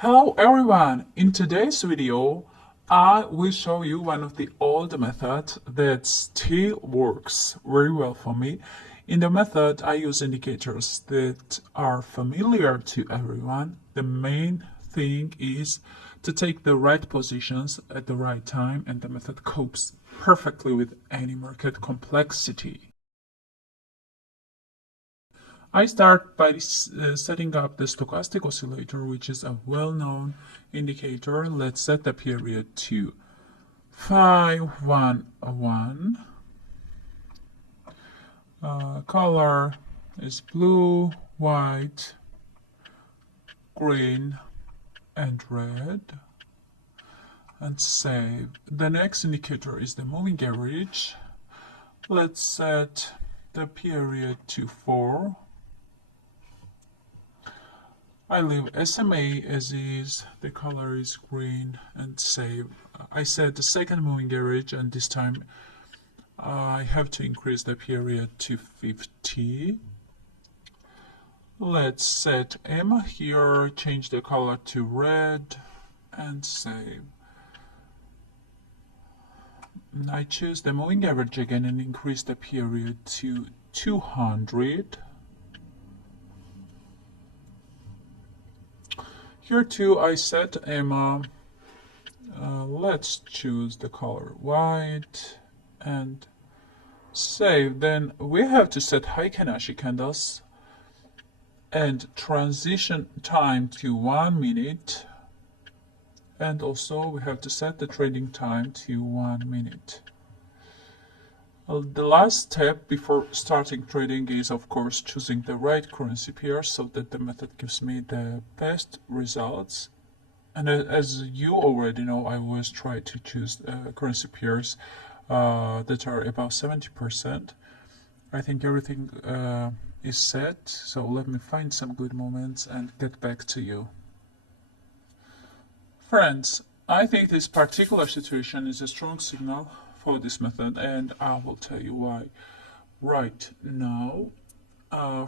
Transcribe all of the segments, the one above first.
Hello everyone! In today's video, I will show you one of the old methods that still works very well for me. In the method, I use indicators that are familiar to everyone. The main thing is to take the right positions at the right time, and the method copes perfectly with any market complexity. I start by setting up the stochastic oscillator, which is a well-known indicator. Let's set the period to 511. Color is blue, white, green, and red. And save. The next indicator is the moving average. Let's set the period to 4. I leave SMA as is, the color is green, and save. I set the second moving average, and this time I have to increase the period to 50. Let's set M here, change the color to red, and save. I choose the moving average again and increase the period to 200. Here too I set EMA. Let's choose the color white and save. Then we have to set Heikin Ashi candles and transition time to 1 minute. And also we have to set the trading time to 1 minute. The last step before starting trading is, of course, choosing the right currency pair so that the method gives me the best results. And as you already know, I always try to choose currency pairs that are about 70%. I think everything is set, so let me find some good moments and get back to you. Friends, I think this particular situation is a strong signal for this method, and I will tell you why right now.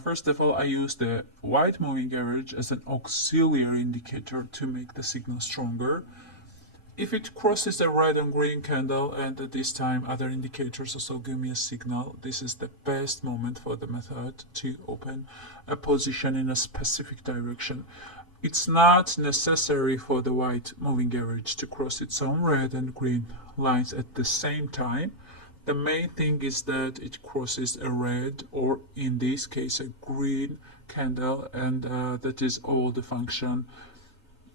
First of all, I use the white moving average as an auxiliary indicator to make the signal stronger. If it crosses a red and green candle, and at this time other indicators also give me a signal, this is the best moment for the method to open a position in a specific direction. It's not necessary for the white moving average to cross its own red and green lines at the same time. The main thing is that it crosses a red, or in this case a green candle, and that is all the function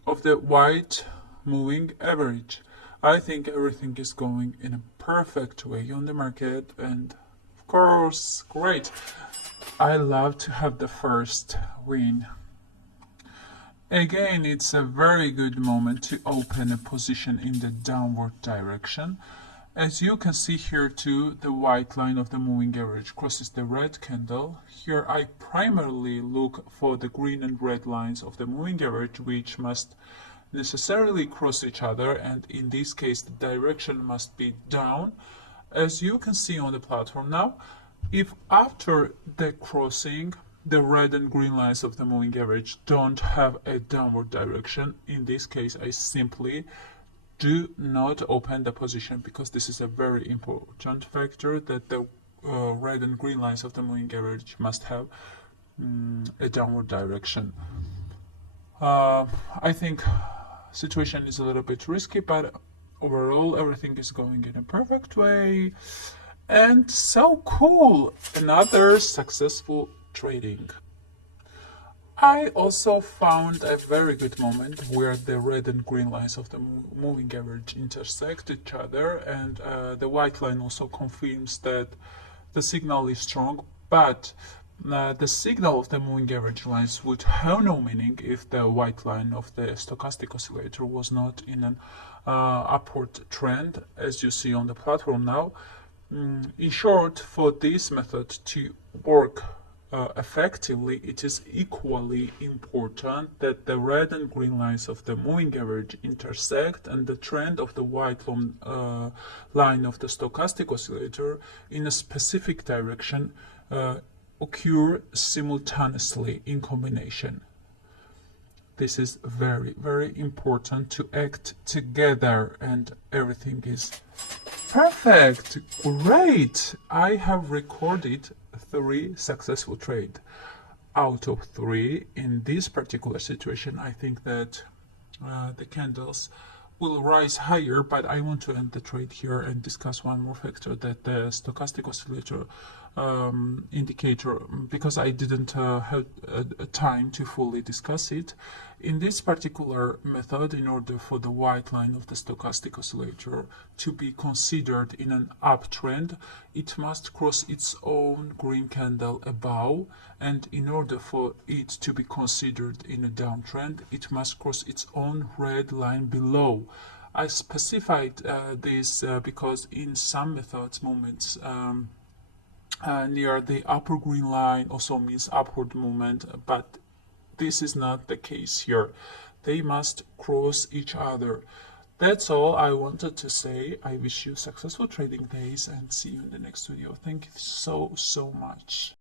of the white moving average. I think everything is going in a perfect way on the market, and of course, great. I love to have the first win. Again, it's a very good moment to open a position in the downward direction. As you can see here too, the white line of the moving average crosses the red candle. Here I primarily look for the green and red lines of the moving average, which must necessarily cross each other, and in this case the direction must be down. As you can see on the platform now, if after the crossing the red and green lines of the moving average don't have a downward direction, in this case I simply do not open the position, because this is a very important factor, that the red and green lines of the moving average must have a downward direction. I think situation is a little bit risky, but overall everything is going in a perfect way, and so cool, another successful trading. I also found a very good moment where the red and green lines of the moving average intersect each other, and the white line also confirms that the signal is strong, but the signal of the moving average lines would have no meaning if the white line of the stochastic oscillator was not in an upward trend, as you see on the platform now. In short, for this method to work effectively, it is equally important that the red and green lines of the moving average intersect, and the trend of the white line of the stochastic oscillator in a specific direction occur simultaneously in combination. This is very, very important to act together, and everything is perfect. Great. I have recorded 3 successful trades out of 3. In this particular situation, I think that the candles will rise higher, but I want to end the trade here and discuss one more factor, that the stochastic oscillator indicator, because I didn't have a time to fully discuss it. In this particular method, in order for the white line of the stochastic oscillator to be considered in an uptrend, it must cross its own green candle above, and in order for it to be considered in a downtrend, it must cross its own red line below. I specified this because in some methods, movements near the upper green line also means upward movement, but this is not the case here. They must cross each other. That's all I wanted to say. I wish you successful trading days and see you in the next video. Thank you so much.